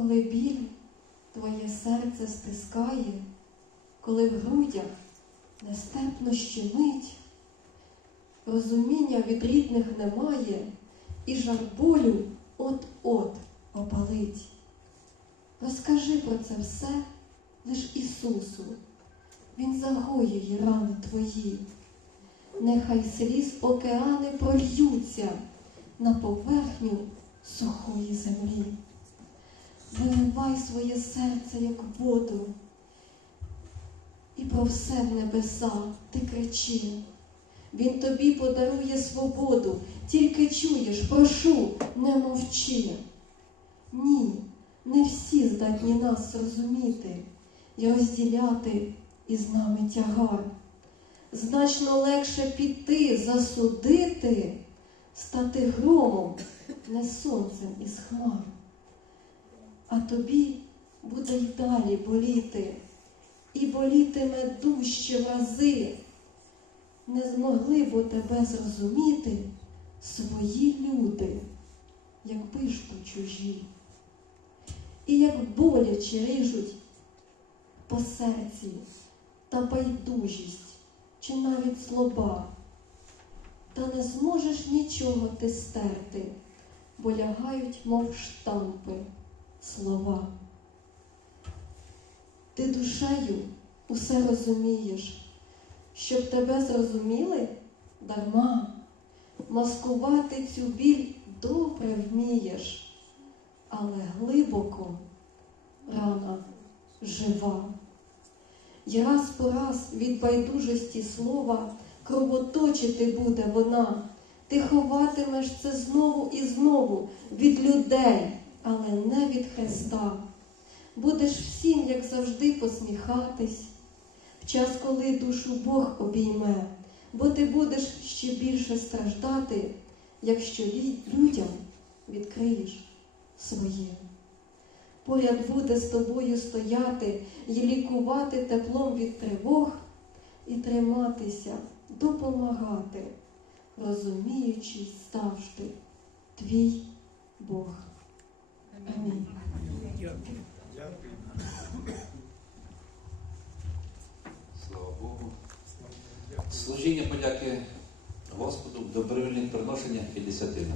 коли біль твоє серце стискає, коли в грудях нестерпно щемить, розуміння від рідних немає, і жар болю от-от опалить. Розкажи про це все лиш Ісусу, Він загоює рани твої. Нехай сліз океани прольються на поверхню сухої землі. Виливай своє серце, як воду, і про все в небеса ти кричи. Він тобі подарує свободу, тільки чуєш, прошу, не мовчи. Ні, не всі здатні нас зрозуміти і розділяти із нами тягар. Значно легше піти, засудити, стати громом, не сонцем із хмар. Тобі буде й далі боліти, і болітиме дужче в рази. Не змогли б тебе зрозуміти свої люди, ж то чужі. І як боляче ріжуть по серці та байдужість, чи навіть злоба, та не зможеш нічого ти стерти, бо лягають, мов штампи, слова. Ти душею усе розумієш, щоб тебе зрозуміли дарма, маскувати цю біль добре вмієш, але глибоко рана жива. І раз по раз від байдужості слова кровоточити буде вона. Ти ховатимеш це знову і знову від людей, але не від Христа. Будеш всім, як завжди, посміхатись, в час, коли душу Бог обійме, бо ти будеш ще більше страждати, якщо людям відкриєш своє. Поряд буде з тобою стояти і лікувати теплом від тривог, і триматися, допомагати, розуміючи завжди твій Бог. Слава Богу. Служіння подяки Господу, добровільне приношення і десятина.